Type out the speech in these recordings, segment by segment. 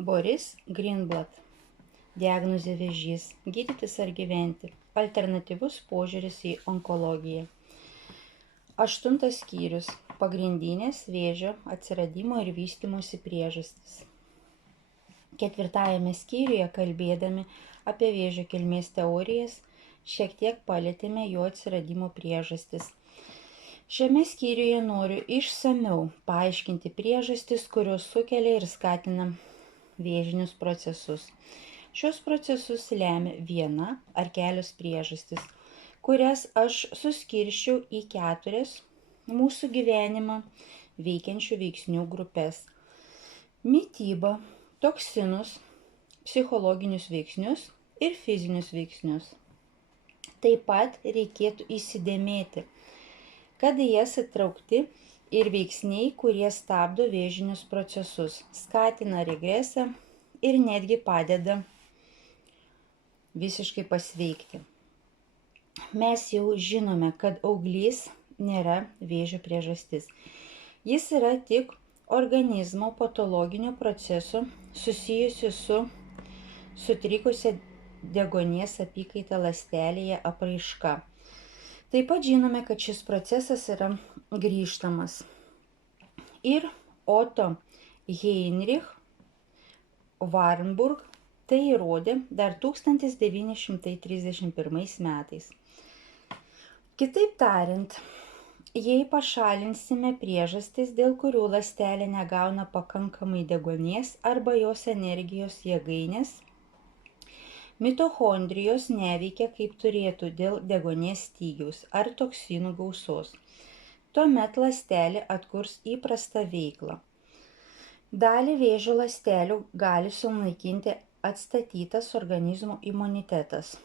Boris Greenblatt. Diagnozė vėžys. Gydytis ar gyventi. Alternatyvus požiūris į onkologiją. 8 skyrius. Pagrindinės vėžio atsiradimo ir vystymosi priežastis. 4 skyriuje kalbėdami apie vėžio kilmės teorijas, šiek tiek palietėme jo atsiradimo priežastis. Šiame skyriuje noriu išsamiau paaiškinti priežastis, kurios sukelia ir skatina vėžinius procesus. Šios procesus lemia viena ar kelios priežastis, kurias aš suskirščiau į 4 mūsų gyvenimą veikiančių veiksnių grupės. Mitybą, toksinus, psichologinius veiksnius ir fizinius veiksnius. Taip pat reikėtų įsidėmėti, kad į jas įtraukti ir veiksniai, kurie stabdo vėžinius procesus, skatina regresą ir netgi padeda visiškai pasveikti. Mes jau žinome, kad auglys nėra vėžio priežastis. Jis yra tik organizmo patologinio proceso susijusiu su sutrikusia deguonies apykaita ląstelėje apraiška. Taip pat žinome, kad šis procesas yra grįžtamas. Ir Otto Heinrich Warburg tai įrodė dar 1931 metais. Kitaip tariant, jei pašalinsime priežastis, dėl kurių ląstelė negauna pakankamai deguonies arba jos energijos jėgainės, mitochondrijos neveikia kaip turėtų dėl deguonies stygiaus ar toksinų gausos. Tuomet ląstelė atkurs įprastą veiklą. Dalį vėžio ląstelių gali sunaikinti atstatytas organizmo imunitetas,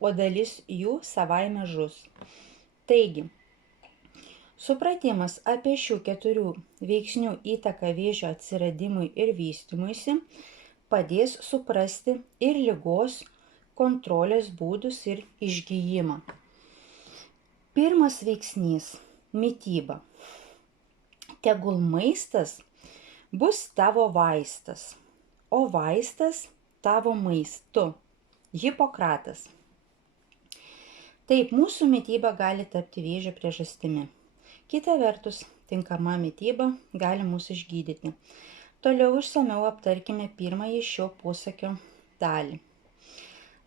o dalis jų savaime žus. Taigi, supratimas apie šių 4 veiksnių įtaką vėžio atsiradimui ir vystymuisi padės suprasti ir ligos kontrolės būdus ir išgijimą. Pirmas veiksnys – mityba. Tegul maistas bus tavo vaistas, o vaistas tavo maistu. Hipokratas. Taip, mūsų mityba gali tapti vėžio priežastimi. Kita vertus, tinkama mityba gali mus išgydyti. Toliau išsamiau aptarkime pirmąjį šio posakio dalį.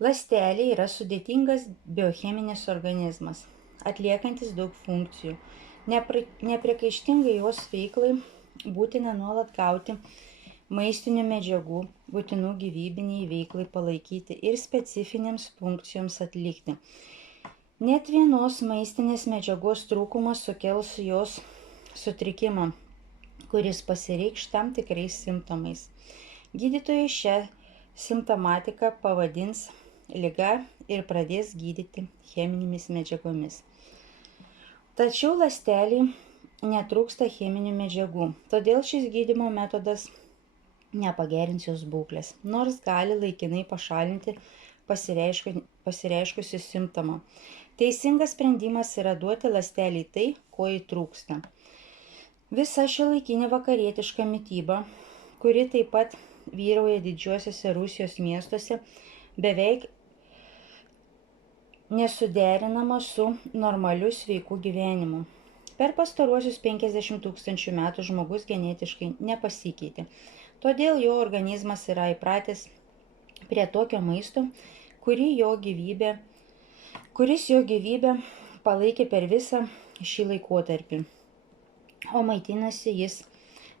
Ląstelė yra sudėtingas biocheminis organizmas, atliekantis daug funkcijų. Nepriekaištingai jos veiklai būtina nuolat gauti maistinių medžiagų, būtinų gyvybiniai veiklai palaikyti ir specifinėms funkcijoms atlikti. Net vienos maistinės medžiagos trūkumas sukels jos sutrikimą, kuris pasireikš tam tikrais simptomais. Gydytojai šią simptomatiką pavadins liga ir pradės gydyti cheminėmis medžiagomis. Tačiau ląstelei netrūksta cheminių medžiagų, todėl šis gydymo metodas nepagerins jos būklės, nors gali laikinai pašalinti pasireiškusi simptomą. Teisingas sprendimas yra duoti ląsteliai tai, ko jai trūksta. Visa šiuolaikinė vakarietiška mityba, kuri taip pat vyrauja didžiuosiuose Rusijos miestuose, beveik nesuderinama su normaliu sveiku gyvenimu. Per pastaruosius 50 000 metų žmogus genetiškai nepasikeitė. Todėl jo organizmas yra įpratęs prie tokio maisto, kuris jo gyvybę palaikė per visą šį laikotarpį. O maitinasi jis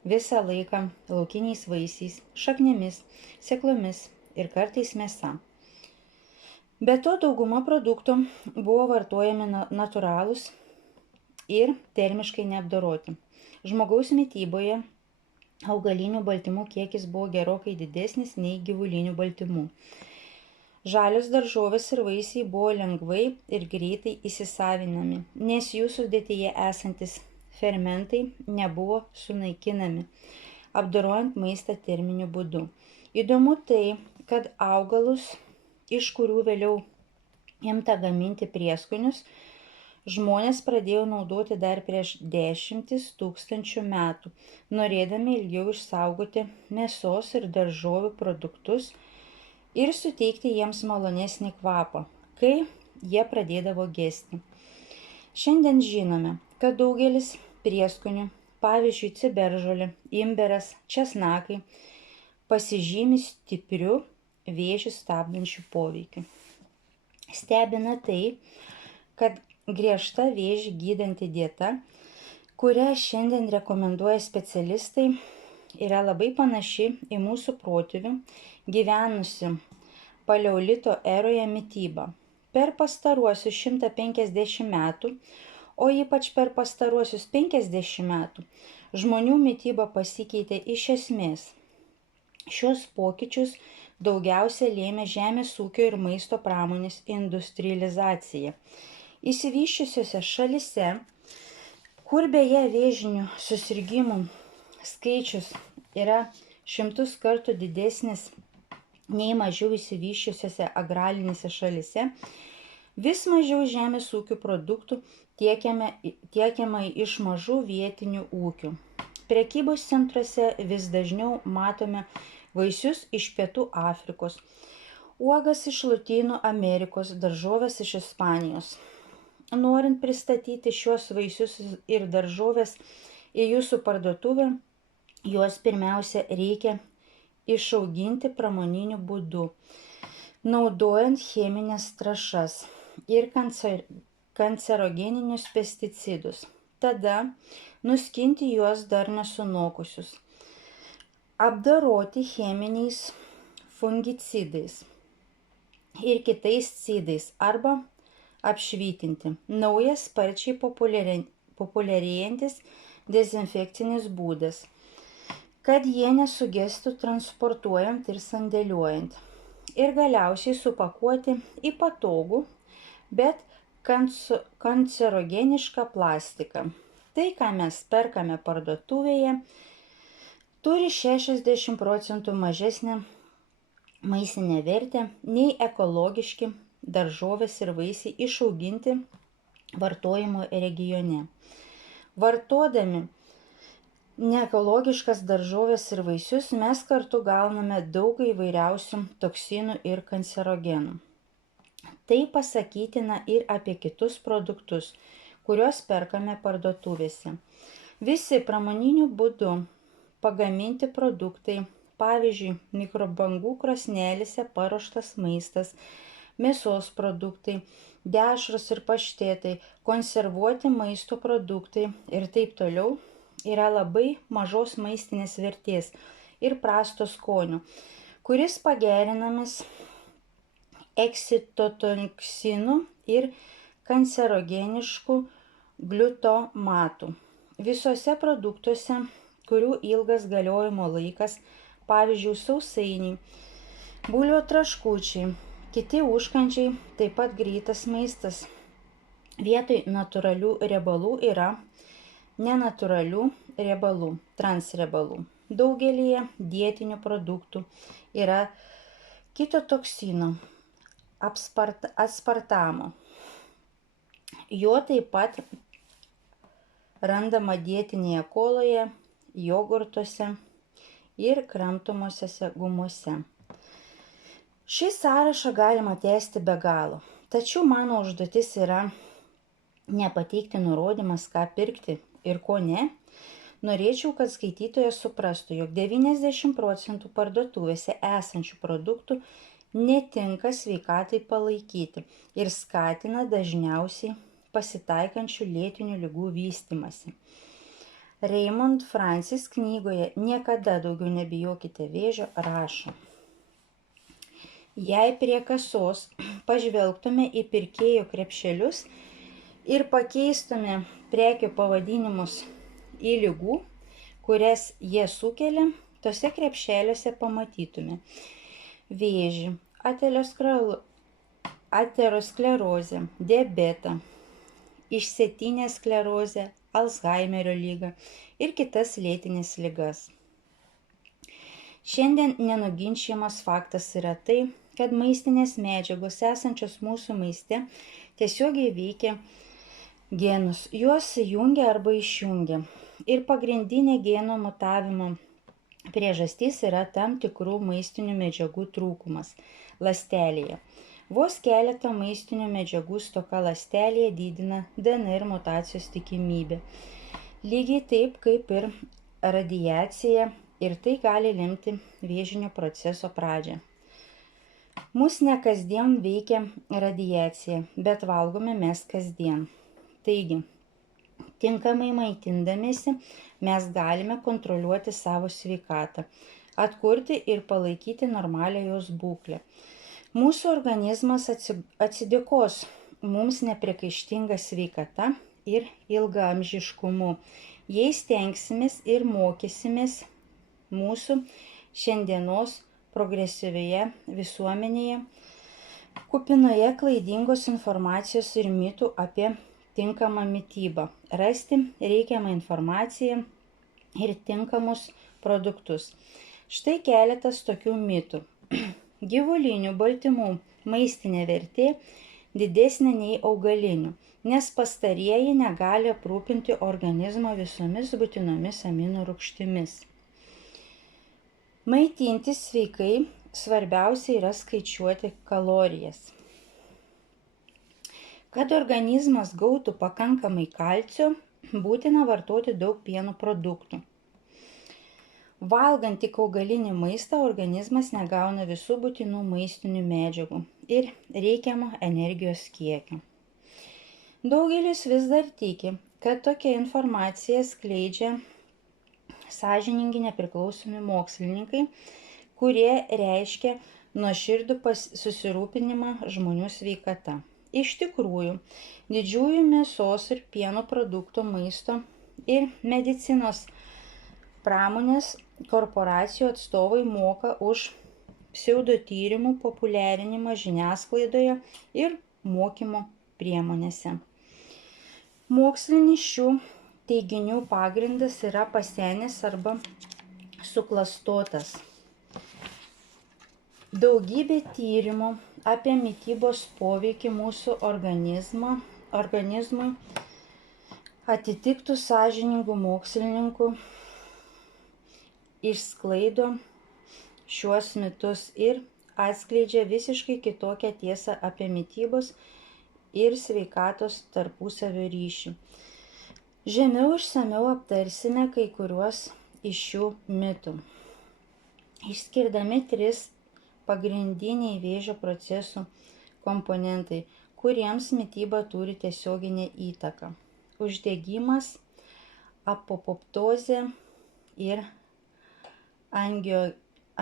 visą laiką laukiniais vaisiais, šaknimis, sėklomis ir kartais mėsa. Be to, dauguma produktų buvo vartojami natūralūs ir termiškai neapdoroti. Žmogaus mityboje augalinių baltymų kiekis buvo gerokai didesnis nei gyvulinių baltymų. Žalios daržovės ir vaisiai buvo lengvai ir greitai įsisavinami, nes jų sudėtyje esantis fermentai nebuvo sunaikinami, apdorojant maistą terminiu būdu. Įdomu tai, kad augalus, iš kurių vėliau imta gaminti prieskonius, žmonės pradėjo naudoti dar prieš 10 000 metų, norėdami ilgiau išsaugoti mėsos ir daržovių produktus ir suteikti jiems malonesnį kvapą, kai jie pradėdavo gesti. Šiandien žinome, kad daugelis prieskonių, pavyzdžiui, ciberžolė, imberas, česnakai, pasižymi stipriu vėžį stabdančiu poveikiu. Stebina tai, kad griežta vėžį gydanti dieta, kurią šiandien rekomenduoja specialistai, yra labai panaši į mūsų protėvių gyvenusių paleolito eroje mitybą. Per pastaruosius 150 metų, o ypač per pastaruosius 50 metų, žmonių mityba pasikeitė iš esmės. Šios pokyčius daugiausia lėmė žemės ūkio ir maisto pramonės industrializacija. Išsivysčiusiose šalyse, kur beje vėžinių susirgimų skaičius yra 100 kartų didesnis nei mažiau išsivysčiusiose agrarinėse šalyse, vis mažiau žemės ūkių produktų tiekiama iš mažų vietinių ūkių. Prekybos centruose vis dažniau matome vaisius iš Pietų Afrikos, uogas iš Lotynų Amerikos, daržoves iš Ispanijos. Norint pristatyti šios vaisius ir daržoves į jūsų parduotuvę, juos pirmiausia reikia išauginti pramoniniu būdu, naudojant cheminės trąšas ir kancerogeninius pesticidus. Tada nuskinti juos dar nesunokusius, apdoroti cheminiais fungicidais ir kitais cidais arba apšvitinti. Naujas sparčiai populiarėjantis dezinfekcinis būdas, kad jie nesugestų transportuojant ir sandėliuojant. Ir galiausiai supakuoti į patogų, bet kancerogenišką plastiką. Tai, ką mes perkame parduotuvėje, turi 60% mažesnę maistinę vertę nei ekologiški daržovės ir vaisiai išauginti vartojimo regione. Vartodami neekologiškas daržovės ir vaisius mes kartu gauname daug įvairiausių toksinų ir kancerogenų. Tai pasakytina ir apie kitus produktus, kuriuos perkame parduotuvėse. Visi pramoniniu būdu pagaminti produktai, pavyzdžiui, mikrobangų krosnelėse paruoštas maistas, mėsos produktai, dešros ir paštetai, konservuoti maisto produktai ir taip toliau, yra labai mažos maistinės vertės ir prasto skonio, kuris pagerinamas eksitotoksinų ir kancerogeniškų gliutomatų. Visuose produktuose, kurių ilgas galiojimo laikas, pavyzdžiui, sausainiai, bulvių traškučiai, kiti užkandžiai, taip pat greitas maistas. Vietoj natūralių riebalų yra nenatūralių riebalų, transriebalų. Daugelyje dietinių produktų yra kitotoksino, aspartamo. Jo taip pat randama dietinėje koloje, jogurtuose ir kramtomosiose gumose. Šį sąrašą galima tęsti be galo, tačiau mano užduotis yra nepateikti nurodymas, ką pirkti ir ko ne. Norėčiau, kad skaitytojas suprastų, jog 90% parduotuvėse esančių produktų netinka sveikatai palaikyti ir skatina dažniausiai pasitaikančių lėtinių ligų vystymąsi. Raymond Francis knygoje Niekada daugiau nebijokite vėžio rašo: jei prie kasos pažvelgtume į pirkėjų krepšelius ir pakeistume prekių pavadinimus į ligų, kurias jie sukelia, tose krepšeliuose pamatytume vėžį, aterosklerozę, diabetą, išsėtinę sklerozę, Alzheimerio ligą ir kitas lėtines ligas. Šiandien nenuginčiamas faktas yra tai, kad maistinės medžiagos esančios mūsų maiste tiesiogiai veikia genus. Juos jungia arba išjungia. Ir pagrindinė genų mutavimo priežastis yra tam tikrų maistinių medžiagų trūkumas ląstelėje. Vos keletą maistinių medžiagų stoka ląstelėje didina DNR mutacijos tikimybę. Lygiai taip kaip ir radiacija, ir tai gali lemti vėžinio proceso pradžią. Mus ne kasdien veikia radiacija, bet valgome mes kasdien. Taigi, tinkamai maitindamiesi mes galime kontroliuoti savo sveikatą, atkurti ir palaikyti normalią jos būklę. Mūsų organizmas atsidėkos mums nepriekaištinga sveikata ir ilgaamžiškumu, jei stengsimės ir mokysimės mūsų šiandienos progresyvioje visuomenėje, kupinoje klaidingos informacijos ir mitų apie tinkamą mitybą, rasti reikiamą informaciją ir tinkamus produktus. Štai keletas tokių mitų. Gyvulinių baltymų maistinė vertė didesnė nei augalinių, nes pastarieji negali aprūpinti organizmo visomis būtinomis amino rūgštimis. Maitintis sveikai svarbiausia yra skaičiuoti kalorijas. Kad organizmas gautų pakankamai kalcio, būtina vartoti daug pieno produktų. Valgant tik augalinį maistą, organizmas negauna visų būtinų maistinių medžiagų ir reikiamo energijos kiekio. Daugelis vis dar tiki, kad tokia informacija skleidžia sąžiningi nepriklausomi mokslininkai, kurie reiškia nuoširdų susirūpinimą žmonių sveikata. Iš tikrųjų, didžiųjų mėsos ir pieno produktų, maisto ir medicinos pramonės korporacijų atstovai moka už pseudotyrimų populiarinimą žiniasklaidoje ir mokymo priemonėse. Mokslinis šių teiginių pagrindas yra pasenęs arba suklastotas. Daugybė tyrimų apie mitybos poveikį mūsų organizmui atitiktų sąžiningų mokslininkų išsklaido šiuos mitus ir atskleidžia visiškai kitokią tiesą apie mitybos ir sveikatos tarpusavio ryšį. Žemiau išsamiau aptarsime kai kuriuos iš šių mitų, išskirdami 3 pagrindiniai vėžio procesų komponentai, kuriems mityba turi tiesioginę įtaką: uždegimas, apoptozė ir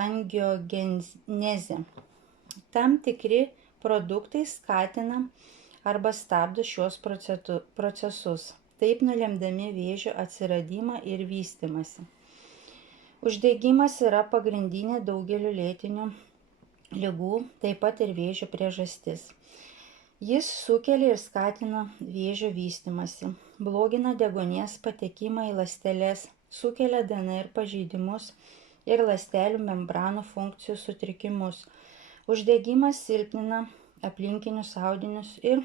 angiogenezė. Tam tikri produktai skatina arba stabdo šios procesus, taip nulemdami vėžio atsiradimą ir vystymąsi. Uždegimas yra pagrindinė daugelio lėtinių ligų, taip pat ir vėžio priežastis. Jis sukelia ir skatina vėžio vystymąsi, blogina deguonies patekimą į ląsteles, sukelia DNR pažeidimus ir ląstelių membranų funkcijų sutrikimus. Uždegimas silpnina aplinkinius audinius ir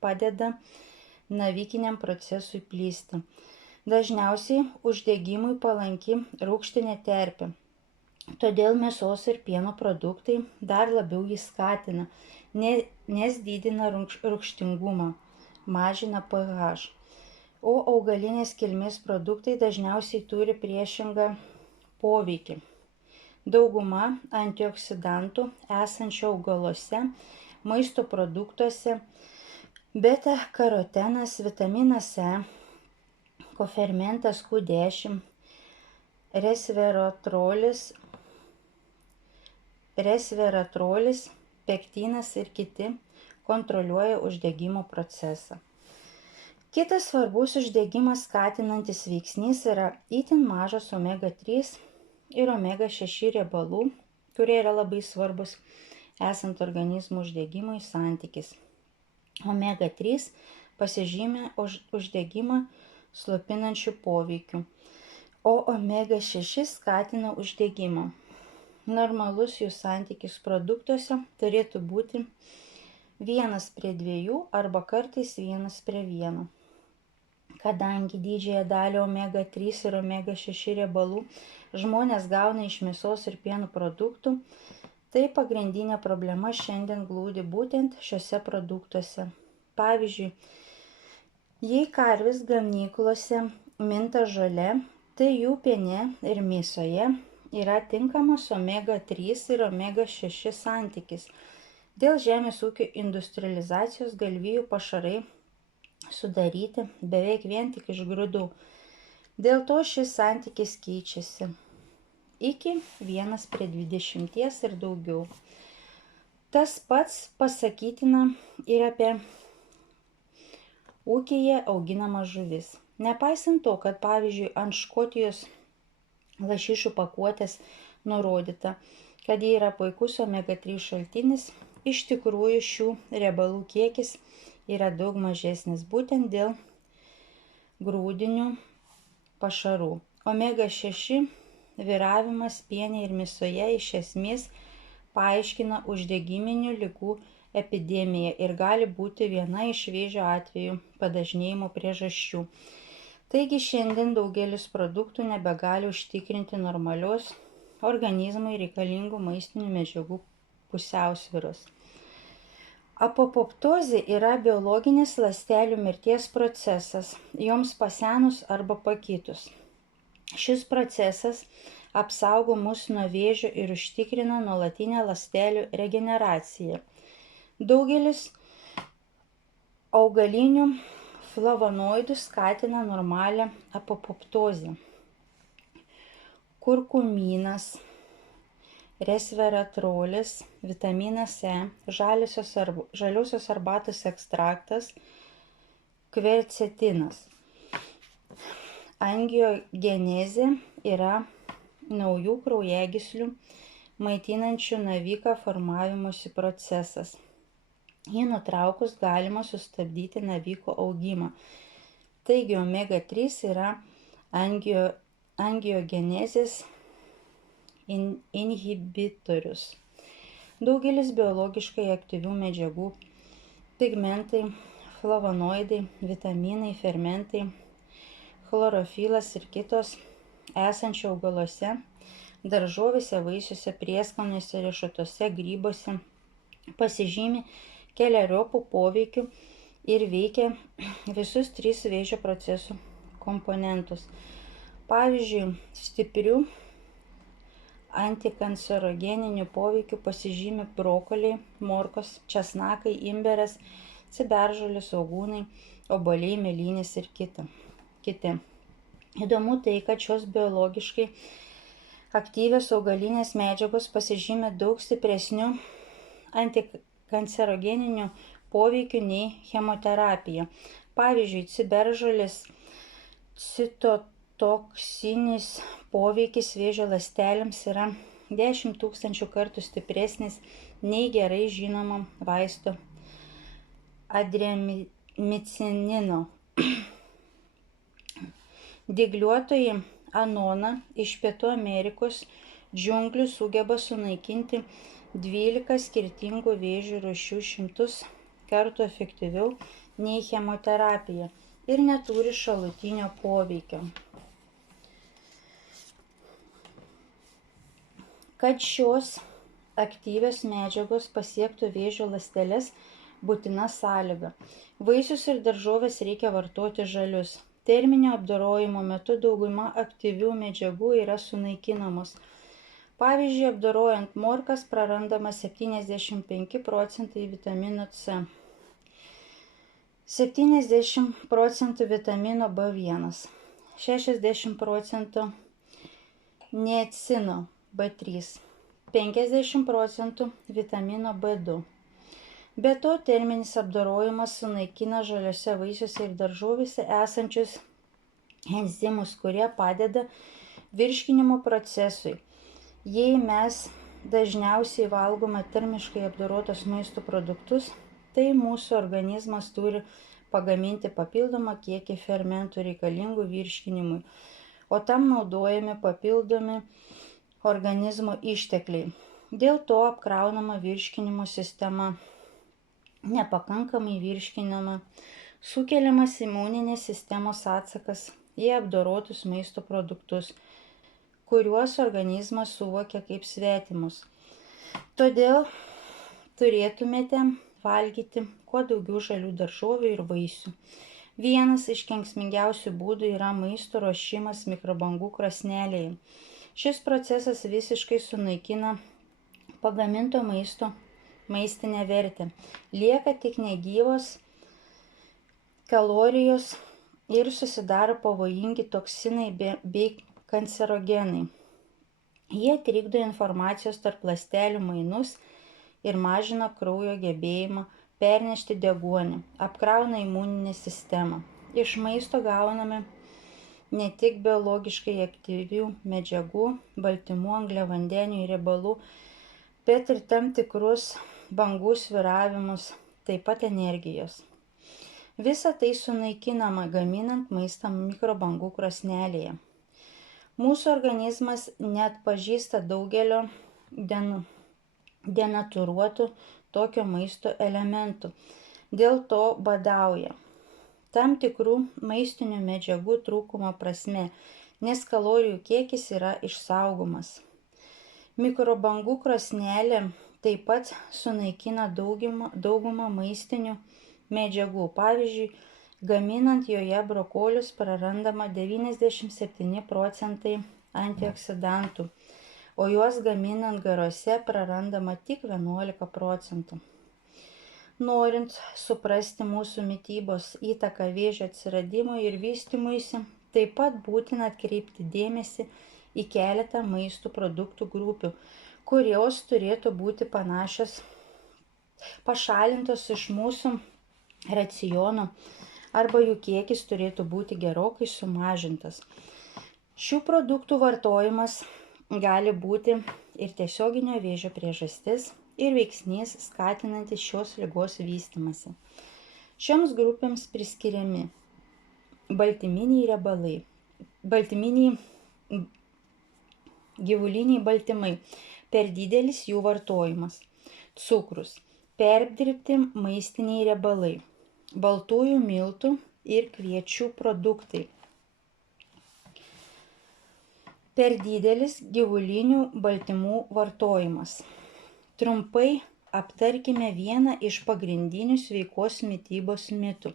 padeda navikiniam procesui plysti. Dažniausiai uždegimui palanki rūgštinė terpė, todėl mėsos ir pieno produktai dar labiau jį skatina, nes didina rūgštingumą, mažina pH. O augalinės kilmės produktai dažniausiai turi priešingą poveikį. Dauguma antioksidantų esančių augaluose, maisto produktuose, beta-karotenas, vitaminas E, kofermentas Q10, resveratrolis, pektinas ir kiti kontroliuoja uždegimo procesą. Kitas svarbus uždegimą skatinantis veiksnys yra itin mažas omega-3 ir omega-6 riebalų, kurie yra labai svarbus esant organizmo uždegimui santykis. Omega-3 pasižymi uždegimą slopinančių poveikių, o omega-6 skatina uždegimą. Normalus jų santykis produktuose turėtų būti 1:2 arba kartais 1:1. Kadangi didžiąją dalį omega-3 ir omega-6 riebalų žmonės gauna iš mėsos ir pieno produktų, tai pagrindinė problema šiandien glūdi būtent šiuose produktuose. Pavyzdžiui, jei karvės ganyklose minta žole, tai jų piene ir mėsoje yra tinkamas omega-3 ir omega-6 santykis. Dėl žemės ūkio industrializacijos galvijų pašarai sudaryti beveik vien tik iš grūdų. Dėl to šis santykis keičiasi iki 1:20 ir daugiau. Tas pats pasakytina ir apie ūkyje auginamas žuvis. Nepaisant to, kad pavyzdžiui ant Škotijos lašišų pakuotės nurodyta, kad jie yra puikus omega-3 šaltinis, iš tikrųjų šių riebalų kiekis yra daug mažesnis būtent dėl grūdinių pašarų. Omega-6 vyravimas piene ir mėsoje iš esmės paaiškina uždegiminių ligų epidemiją ir gali būti viena iš vėžio atvejų padažnėjimo priežasčių. Taigi šiandien daugelis produktų nebegali užtikrinti normalios organizmui reikalingų maistinių medžiagų pusiausvyros. Apoptozė yra biologinis ląstelių mirties procesas, joms pasenus arba pakitus. Šis procesas apsaugo mus nuo vėžio ir užtikrina nuolatinę ląstelių regeneraciją. Daugelis augalinių flavonoidų skatina normalią apoptozę. Kurkuminas, resveratrolis, vitaminas E, žaliosios arbatos ekstraktas, kvercetinas. Angiogenezė yra naujų kraujagyslių maitinančių naviką formavimosi procesas. Jį nutraukus galima sustabdyti naviko augimą. Taigi omega-3 yra angiogenezės inhibitorius. Daugelis biologiškai aktyvių medžiagų, pigmentai, flavonoidai, vitaminai, fermentai, chlorofilas ir kitos esančių augaluose, daržovėse, vaisiuose, prieskoniuose, riešutuose, grybuose pasižymi keleriopų poveikių ir veikia visus 3 vėžio procesų komponentus. Pavyzdžiui, stiprių antikancerogeninių poveikių pasižymi brokoliai, morkos, česnakai, imberas, ciberžolės, svogūnai, obuoliai, mėlynės ir kiti. Įdomu tai, kad šios biologiškai aktyvios augalinės medžiagos pasižymi daug stipresnių antikancerogeninių poveikių nei chemoterapija. Pavyzdžiui, ciberžolės citotoksinis poveikis vėžio ląstelėms yra 10 000 kartų stipresnis nei gerai žinomo vaisto adremicinino. Dygliuotoji anona iš Pietų Amerikos džiunglių sugeba sunaikinti 12 skirtingų vėžio rūšių 100 kartų efektyviau nei chemoterapija ir neturi šalutinio poveikio. Kad šios aktyvios medžiagos pasiektų vėžio ląsteles, būtina sąlyga. Vaisius ir daržoves reikia vartoti žalius. Terminio apdorojimo metu dauguma aktyvių medžiagų yra sunaikinamos. Pavyzdžiui, apdorojant morkas prarandama 75% vitamino C, 70% vitamino B1, 60% niacino B3, 50% vitamino B2. Be to, terminis apdorojimas sunaikina žaliuose vaisiuose ir daržovėse esančius enzimus, kurie padeda virškinimo procesui. Jei mes dažniausiai valgome termiškai apdorotus maisto produktus, tai mūsų organizmas turi pagaminti papildomą kiekį fermentų reikalingų virškinimui, o tam naudojami papildomi organizmo ištekliai. Dėl to apkraunama virškinimo sistema, nepakankamai virškinama, Sukeliamas imuninės sistemos atsakas į apdorotus maisto produktus, kuriuos organizmas suvokia kaip svetimus. Todėl turėtumėte valgyti kuo daugiau žalių daržovių ir vaisių. Vienas iš kenksmingiausių būdų yra maisto ruošimas mikrobangų krosnelėje. Šis procesas visiškai sunaikina pagaminto maisto maistinę vertę. Lieka tik negyvos kalorijos ir susidaro pavojingi toksinai bei kancerogenai. Jie trikdo informacijos tarp ląstelių mainus ir mažina kraujo gebėjimą pernešti deguonį, apkrauna imuninę sistemą. Iš maisto gauname ne tik biologiškai aktyvių medžiagų, baltymų, angliavandenių ir riebalų, bet ir tam tikrus bangų svyravimus, taip pat energijos. Visa tai sunaikinama gaminant maistą mikrobangų krosnelėje. Mūsų organizmas neatpažįsta daugelio denatūruotų tokio maisto elementų, dėl to badauja. Tam tikrų maistinių medžiagų trūkumo prasme, nes kalorijų kiekis yra išsaugomas. Mikrobangų krosnelė taip pat sunaikina daugumą maistinių medžiagų. Pavyzdžiui, gaminant joje brokolius prarandama 97 procentai antioksidantų, o juos gaminant garuose prarandama tik 11 procentų. Norint suprasti mūsų mitybos įtaką vėžio atsiradimui ir vystymuisi, taip pat būtina atkreipti dėmesį į keletą maisto produktų grupių, kurios turėtų būti pašalintos iš mūsų raciono arba jų kiekis turėtų būti gerokai sumažintas. Šių produktų vartojimas gali būti ir tiesioginio vėžio priežastis ir veiksnys skatinantis šios ligos vystymąsi. Šioms grupėms priskiriami baltyminiai riebalai, gyvuliniai baltymai, per didelis jų vartojimas, cukrus, perdirbti maistiniai riebalai, baltųjų miltų ir kviečių produktai. Per didelis gyvulinių baltymų vartojimas. Trumpai aptarkime vieną iš pagrindinių sveikos mitybos mitų,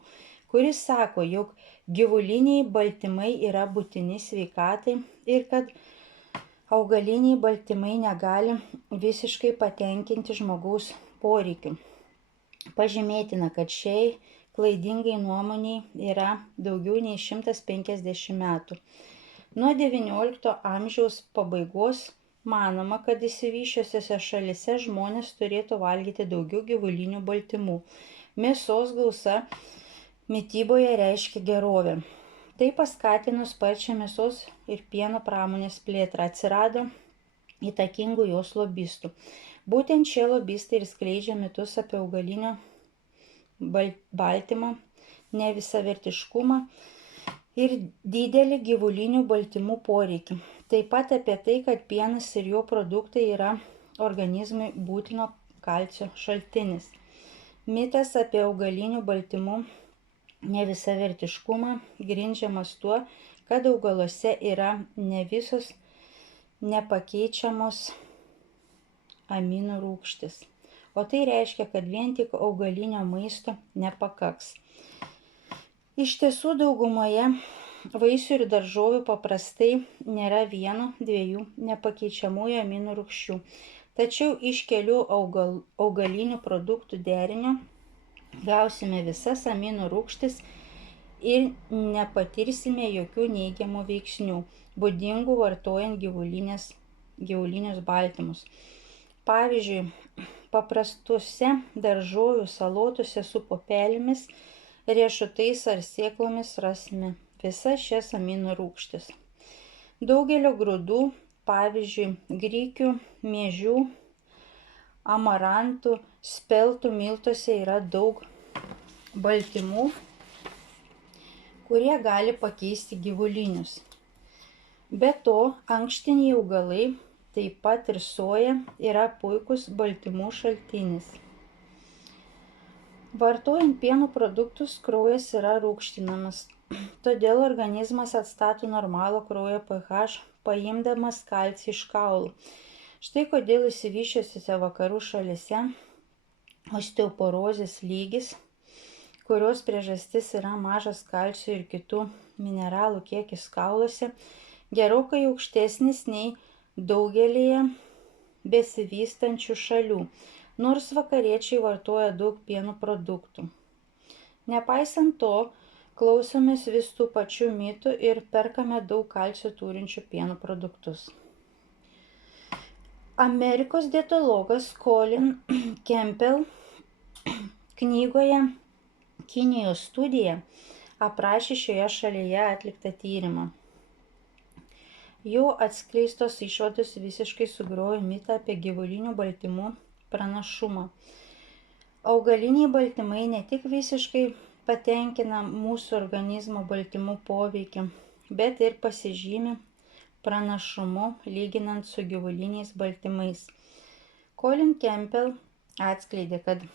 kuris sako, jog gyvuliniai baltymai yra būtini sveikatai ir kad augaliniai baltymai negali visiškai patenkinti žmogaus poreikių. Pažymėtina, kad šiai klaidingai nuomoniai yra daugiau nei 150 metų. Nuo XIX amžiaus pabaigos manoma, kad išsivysčiusiose šalyse žmonės turėtų valgyti daugiau gyvulinių baltymų. Mėsos gausa mityboje reiškia gerovę. Tai paskatino sparčią mėsos ir pieno pramonės plėtrą. Atsirado įtakingų jos lobistų. Būtent šie lobistai ir skleidžia mitus apie augalinio baltymo nevisavertiškumą ir didelį gyvulinių baltymų poreikį. Taip pat apie tai, kad pienas ir jo produktai yra organizmui būtino kalcio šaltinis. Mitas apie augalinių baltymų nevisavertiškumą grindžiamas tuo, kad augaluose yra ne visos nepakeičiamos aminų rūgštys. O tai reiškia, kad vien tik augalinio maisto nepakaks. Iš tiesų, daugumoje vaisių ir daržovių paprastai nėra 1-2 nepakeičiamųjų aminų rūgščių. Tačiau iš kelių augalinių produktų derinio gausime visas aminų rūgštis ir nepatirsime jokių neigiamų veiksnių, būdingų vartojant gyvulinius baltymus. Pavyzdžiui, paprastuose daržovių salotose su pupelėmis, riešutais ar sėklomis rasime visas šias aminų rūgštis. Daugelio grūdų, pavyzdžiui, grikių, miežių, amarantų, speltų miltuose yra daug baltymų, kurie gali pakeisti gyvulinius. Be to, ankštiniai augalai, taip pat ir soja, yra puikus baltymų šaltinis. Vartojant pieno produktus kraujas yra rūgštinamas, todėl organizmas atstato normalų kraujo pH, paimdamas kalcį iš kaulų. Štai kodėl išsivysčiusiose vakarų šalyse osteoporozės lygis, kurios priežastis yra mažas kalcio ir kitų mineralų kiekis kauluose, gerokai aukštesnis nei daugelėje besivystančių šalių, nors vakariečiai vartoja daug pieno produktų. Nepaisant to, klausomės vis tų pačių mitų ir perkame daug kalcio turinčių pieno produktus. Amerikos dietologas Colin Campbell knygoje Kinijos studija aprašė šioje šalyje atliktą tyrimą. Jo atskleistos išvados visiškai sugriovė mitą apie gyvulinių baltymų pranašumą. Augaliniai baltymai ne tik visiškai patenkina mūsų organizmo baltymų poveikį, bet ir pasižymi pranašumu lyginant su gyvuliniais baltymais. Colin Campbell atskleidė, kad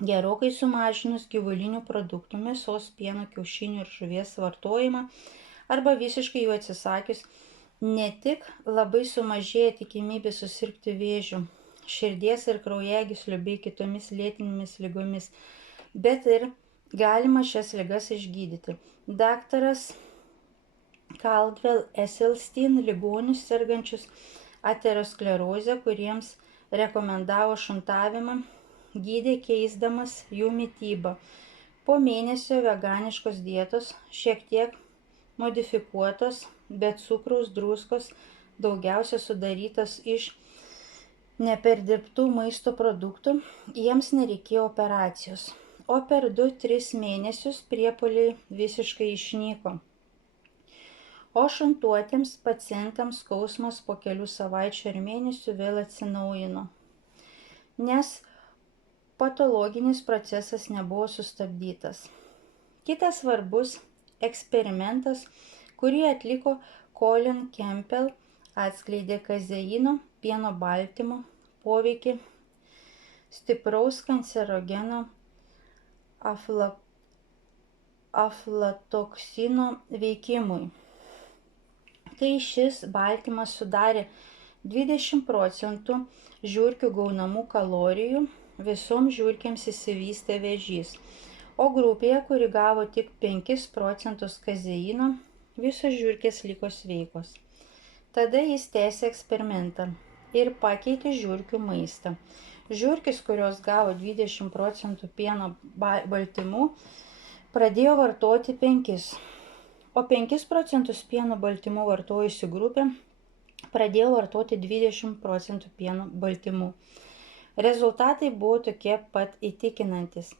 gerokai sumažinus gyvulinių produktų mėsos, pieno, kiaušinių ir žuvies vartojimą arba visiškai jų atsisakius, ne tik labai sumažėja tikimybė susirgti vėžiu, širdies ir kraujagyslių bei kitomis lėtinėmis ligomis, bet ir galima šias ligas išgydyti. Daktaras Caldwell Esselstyn ligonius sergančius aterosklerozę, kuriems rekomendavo šuntavimą, gydė keisdamas jų mitybą. Po mėnesio veganiškos dietos, šiek tiek modifikuotos, bet cukraus druskos, daugiausia sudarytos iš neperdirbtų maisto produktų, jiems nereikėjo operacijos, o per 2-3 mėnesius priepuoliai visiškai išnyko. O šuntuotiems pacientams skausmas po kelių savaičių ir mėnesių vėl atsinaujino, nes patologinis procesas nebuvo sustabdytas. Kitas svarbus eksperimentas, kurį atliko Colin Campbell, atskleidė kazeino, pieno baltymo poveikį stipraus kancerogeno aflatoksino veikimui. Kai šis baltymas sudarė 20% žiurkių gaunamų kalorijų, visoms žiurkėms išsivystė vėžys, o grupėje, kuri gavo tik 5% kazeino, visos žiurkės liko sveikos. Tada jis tęsė eksperimentą ir pakeitė žiurkių maistą. Žiurkės, kurios gavo 20% pieno baltymų, pradėjo vartoti 5, o 5% pieno baltymų vartojusi grupė pradėjo vartoti 20% pieno baltymų. Rezultatai buvo tokie pat įtikinantis.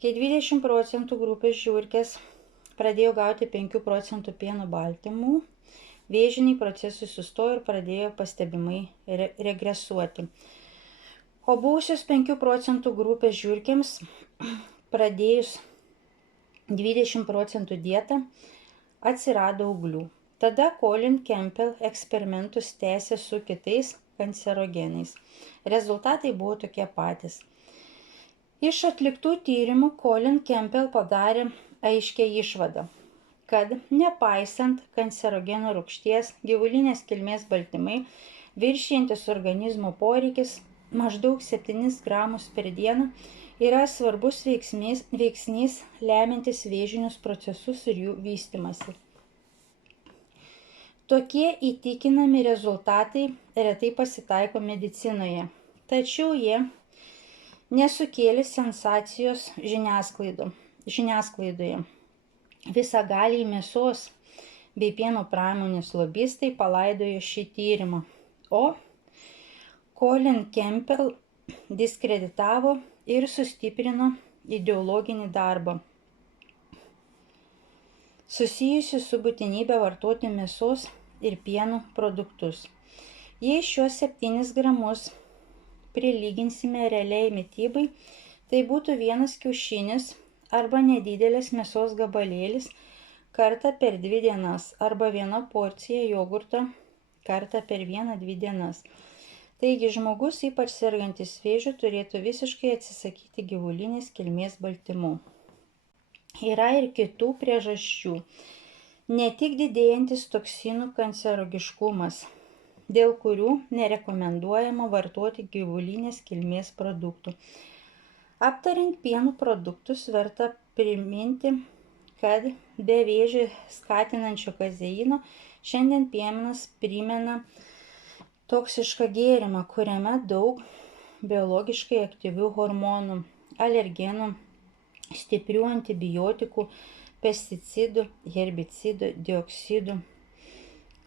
Kai 20% grupės žiurkės pradėjo gauti 5% pieno baltymų, vėžiniai procesai sustojo ir pradėjo pastebimai regresuoti. O buvusios 5% grupės žiurkėms pradėjus 20% dietą atsirado auglių. Tada Colin Campbell eksperimentus tęsė su kitais kancerogenais. Rezultatai buvo tokie patys. Iš atliktų tyrimų Colin Campbell padarė aiškią išvadą, kad nepaisant kancerogeno rūgšties, gyvulinės kilmės baltymai, viršijantis organizmo poreikis maždaug 7 gramus per dieną, yra svarbus veiksnys lemiantis vėžinius procesus ir jų vystymąsi. Tokie įtikinami rezultatai retai pasitaiko medicinoje, tačiau jie nesukėlė sensacijos žiniasklaidoje. Visagaliai mėsos bei pieno pramonės lobistai palaidojo šį tyrimą, o Colin Campbell diskreditavo ir sustiprino ideologinį darbą susijusi su būtinybė vartoti mėsos ir pieno produktus. Jei šiuos 7 gramus prilyginsime realiai mitybai, tai būtų 1 kiaušinis arba nedidelis mėsos gabalėlis kartą per 2 dienas arba 1 porcija jogurto kartą per 1-2 dienas. Taigi žmogus, ypač sergantis vėžiu, turėtų visiškai atsisakyti gyvulinės kilmės baltymų. Yra ir kitų priežasčių. Ne tik didėjantis toksinų kancerogiškumas, dėl kurių nerekomenduojama vartoti gyvulinės kilmės produktų. Aptariant pieno produktus, verta priminti, kad be vėžį skatinančio kazeino šiandien pienas primena toksišką gėrimą, kuriame daug biologiškai aktyvių hormonų, alergenų, stiprių antibiotikų, pesticidų, herbicidų, dioksidų,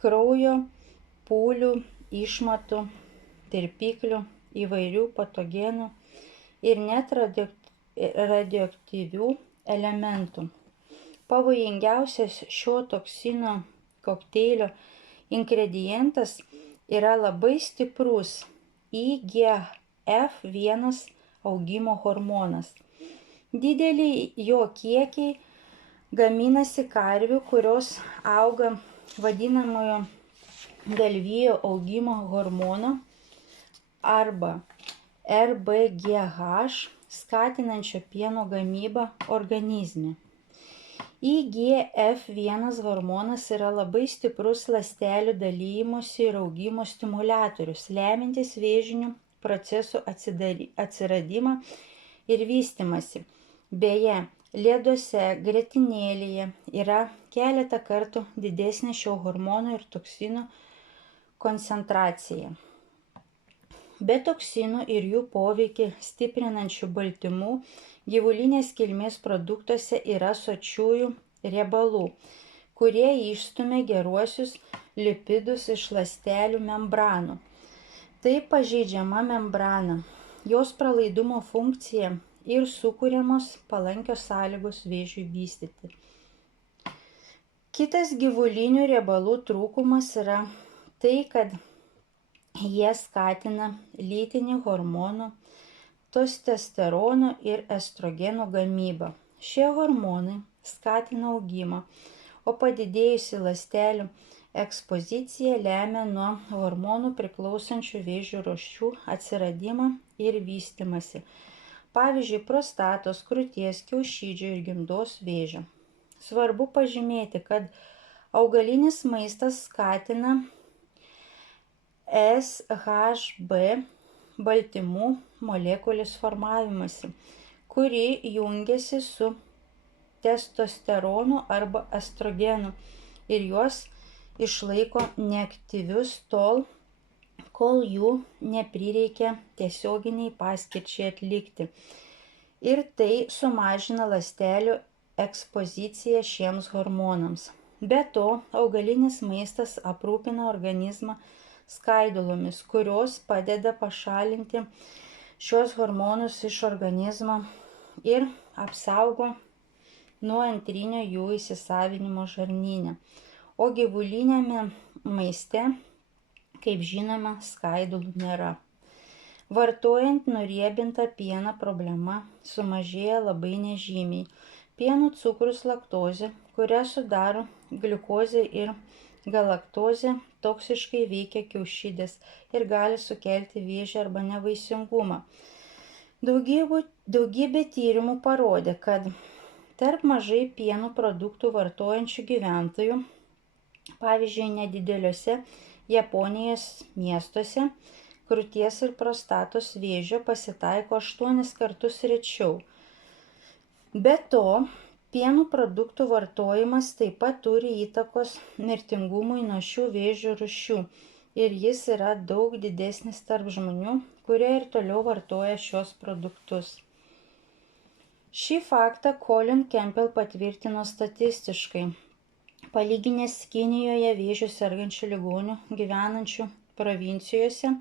kraujo, pūlių, išmatų, tirpiklių, įvairių patogenų ir net radioaktyvių elementų. Pavojingiausias šio toksino kokteilio ingredientas yra labai stiprus IGF-1 augimo hormonas. Dideliai jo kiekiai gaminasi karvių, kurios auga vadinamojo galvijo augimo hormono arba RBGH, skatinančio pieno gamybą organizme. IGF-1 hormonas yra labai stiprus ląstelių dalijimosi ir augimo stimuliatorius, lemiantis vėžinių procesų atsiradimą ir vystymąsi. Beje, leduose, grietinėlėje yra keletą kartų didesnė šio hormono ir toksinų koncentracija. Be toksinų ir jų poveikį stiprinančių baltymų gyvulinės kilmės produktuose yra sočiųjų riebalų, kurie išstumia geruosius lipidus iš ląstelių membranų. Tai pažeidžiama membrana, jos pralaidumo funkcija ir sukuriamos palankios sąlygos vėžiui vystyti. Kitas gyvulinių riebalų trūkumas yra tai, kad jie skatina lytinį hormonų, testosterono ir estrogeno gamybą. Šie hormonai skatina augimą, o padidėjusi ląstelių ekspozicija lemia nuo hormonų priklausančių vėžio rūšių atsiradimą ir vystymąsi. Pavyzdžiui, prostatos, krūties, kiaušidžių ir gimdos vėžio. Svarbu pažymėti, kad augalinis maistas skatina SHB baltymų molekulės formavimąsi, kuri jungiasi su testosteronu arba estrogenu ir juos išlaiko neaktyvius tol, kol jų neprireikia tiesioginiai paskirčiai atlikti. Ir tai sumažina ląstelių ekspoziciją šiems hormonams. Be to, augalinis maistas aprūpina organizmą skaidulomis, kurios padeda pašalinti šios hormonus iš organizmo ir apsaugo nuo antrinio jų įsisavinimo žarnyne. O gyvuliniame maiste, kaip žinoma, skaidulų nėra. Vartojant nuriebintą pieną problema sumažėja labai nežymiai. Pieno cukrus laktozė, kurią sudaro gliukozė ir galaktozė, toksiškai veikia kiaušidės ir gali sukelti vėžį arba nevaisingumą. Daugybė tyrimų parodė, kad tarp mažai pieno produktų vartojančių gyventojų, pavyzdžiui, nedideliuose Japonijos miestuose, krūties ir prostatos vėžio pasitaiko 8 kartus rečiau. Be to, pieno produktų vartojimas taip pat turi įtakos mirtingumui nuo šių vėžio rūšių ir jis yra daug didesnis tarp žmonių, kurie ir toliau vartoja šios produktus. Šį faktą Colin Campbell patvirtino statistiškai, palyginęs Kinijoje vėžiu sergančių ligonių gyvenančių provincijose,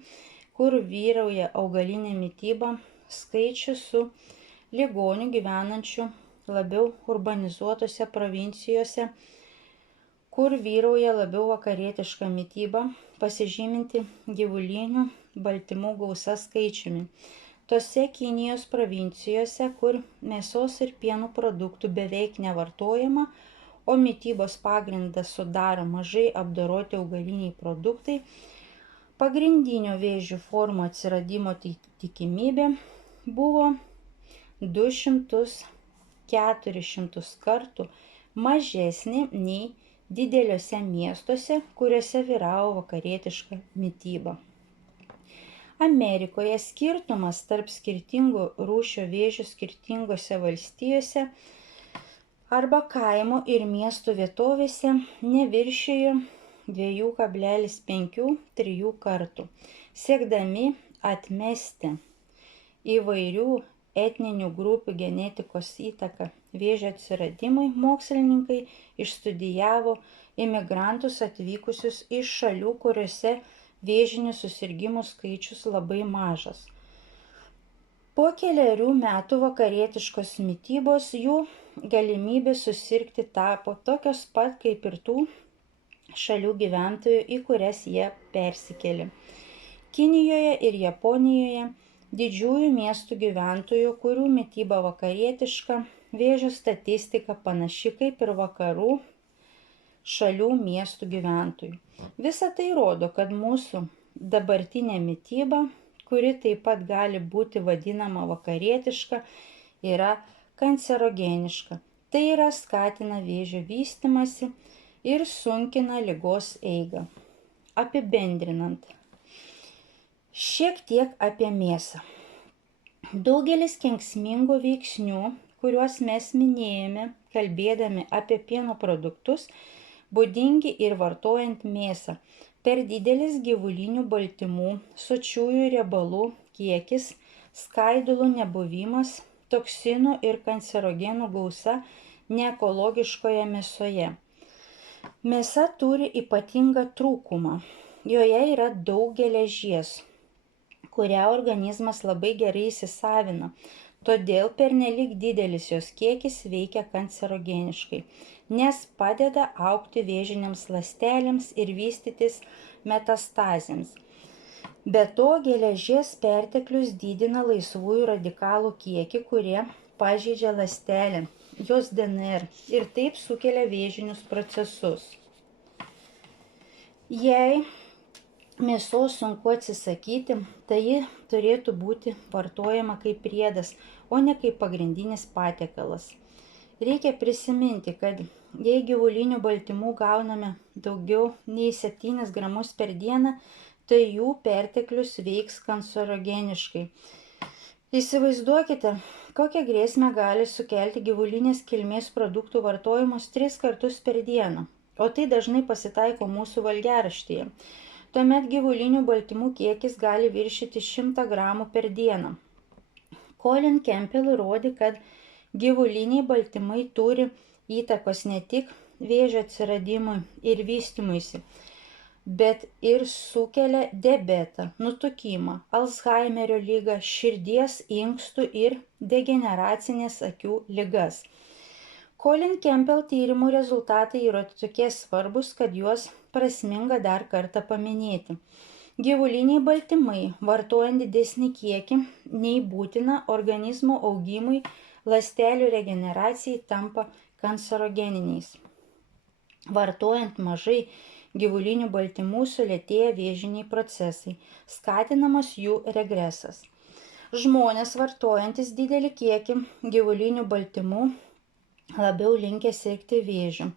kur vyrauja augalinė mityba, skaičių su ligonių gyvenančių labiau urbanizuotose provincijose, kur vyrauja labiau vakarietiška mityba, pasižyminti gyvulinių baltymų gausa skaičiumi. Tose Kinijos provincijose, kur mėsos ir pieno produktų beveik nevartojama, o mitybos pagrindą sudaro mažai apdoroti augaliniai produktai, Pagrindinio vėžių formų atsiradimo tikimybė buvo 200–400 kartų mažesnė nei dideliuose miestuose, kuriuose vyravo vakarietiška mityba. Amerikoje skirtumas tarp skirtingų rūšių vėžių skirtingose valstijose arba kaimo ir miestų vietovėse neviršijo 2,5–3 kartų. Siekdami atmesti įvairių etninių grupių genetikos įtaką vėžio atsiradimui, mokslininkai išstudijavo imigrantus atvykusius iš šalių, kuriuose vėžinių susirgimų skaičius labai mažas. Po kelerių metų vakarietiškos mitybos jų galimybės susirgti tapo tokios pat kaip ir tų šalių gyventojų, į kurias jie persikėlė. Kinijoje ir Japonijoje didžiųjų miestų gyventojų, kurių mityba vakarietiška, vėžio statistika panaši kaip ir vakarų šalių miestų gyventojų. Visa tai rodo, kad mūsų dabartinė mityba, kuri taip pat gali būti vadinama vakarietiška, yra kancerogeniška. Tai yra skatina vėžio vystymąsi ir sunkina ligos eigą. Apibendrinant, šiek tiek apie mėsą. Daugelis kenksmingų veiksnių, kuriuos mes minėjome, kalbėdami apie pieno produktus, būdingi ir vartojant mėsą. Per didelis gyvulinių baltymų, sočiųjų riebalų kiekis, skaidulų nebuvimas, toksinų ir kancerogenų gausa neekologiškoje mėsoje. Mėsa turi ypatingą trūkumą. Joje yra daug geležies, kurią organizmas labai gerai įsisavina. Todėl pernelyg didelis jos kiekis veikia kancerogeniškai, nes padeda augti vėžinėms ląstelėms ir vystytis metastazėms. Be to, geležies perteklius didina laisvųjų radikalų kiekį, kurie pažeidžia ląstelę, jos DNR ir taip sukelia vėžinius procesus. Jei mėsos sunku atsisakyti, tai ji turėtų būti vartojama kaip priedas, o ne kaip pagrindinis patiekalas. Reikia prisiminti, kad jei gyvulinių baltymų gauname daugiau nei 7 gramus per dieną, tai jų perteklius veiks kancerogeniškai. Įsivaizduokite, kokią grėsmę gali sukelti gyvulinės kilmės produktų vartojimas 3 kartus per dieną, o tai dažnai pasitaiko mūsų valgiaraštyje. Tuomet gyvulinių baltymų kiekis gali viršyti 100 gramų per dieną. Colin Campbell įrodė, kad gyvuliniai baltymai turi įtakos ne tik vėžio atsiradimui ir vystymuisi, bet ir sukelia diabetą, nutukimą, Alzheimerio ligą, širdies, inkstų ir degeneracinės akių ligas. Colin Campbell tyrimų rezultatai yra tokie svarbus, kad juos prasminga dar kartą paminėti. Gyvuliniai baltymai, vartojant didesnį kiekį nei būtina organizmo augimui, ląstelių regeneracijai tampa kancerogeniniais. Vartojant mažai gyvulinių baltymų sulėtėja vėžiniai procesai, skatinamas jų regresas. Žmonės vartojantis didelį kiekį gyvulinių baltymų labiau linkę sirgti vėžiu,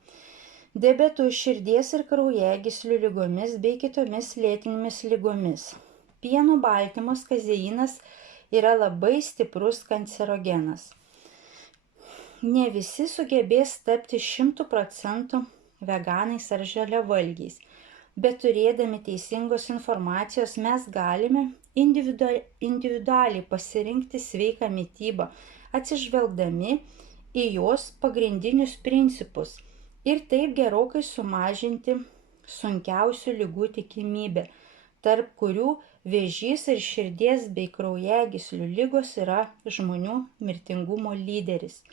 diabetu, širdies ir kraujagyslių ligomis bei kitomis lėtinėmis ligomis. Pieno baltymas kazeinas yra labai stiprus kancerogenas. Ne visi sugebės tapti 100% veganais ar žaliavalgiais, bet turėdami teisingos informacijos mes galime individualiai pasirinkti sveiką mitybą, atsižvelgdami į jos pagrindinius principus ir taip gerokai sumažinti sunkiausių ligų tikimybę, tarp kurių vėžys ir širdies bei kraujagyslių ligos yra žmonių mirtingumo lyderis.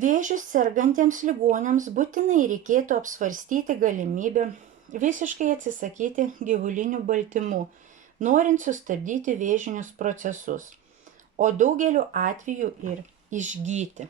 Vėžiu sergantiems ligoniams būtinai reikėtų apsvarstyti galimybę visiškai atsisakyti gyvulinių baltymų, norint sustabdyti vėžinius procesus, o daugeliu atveju ir išgyti.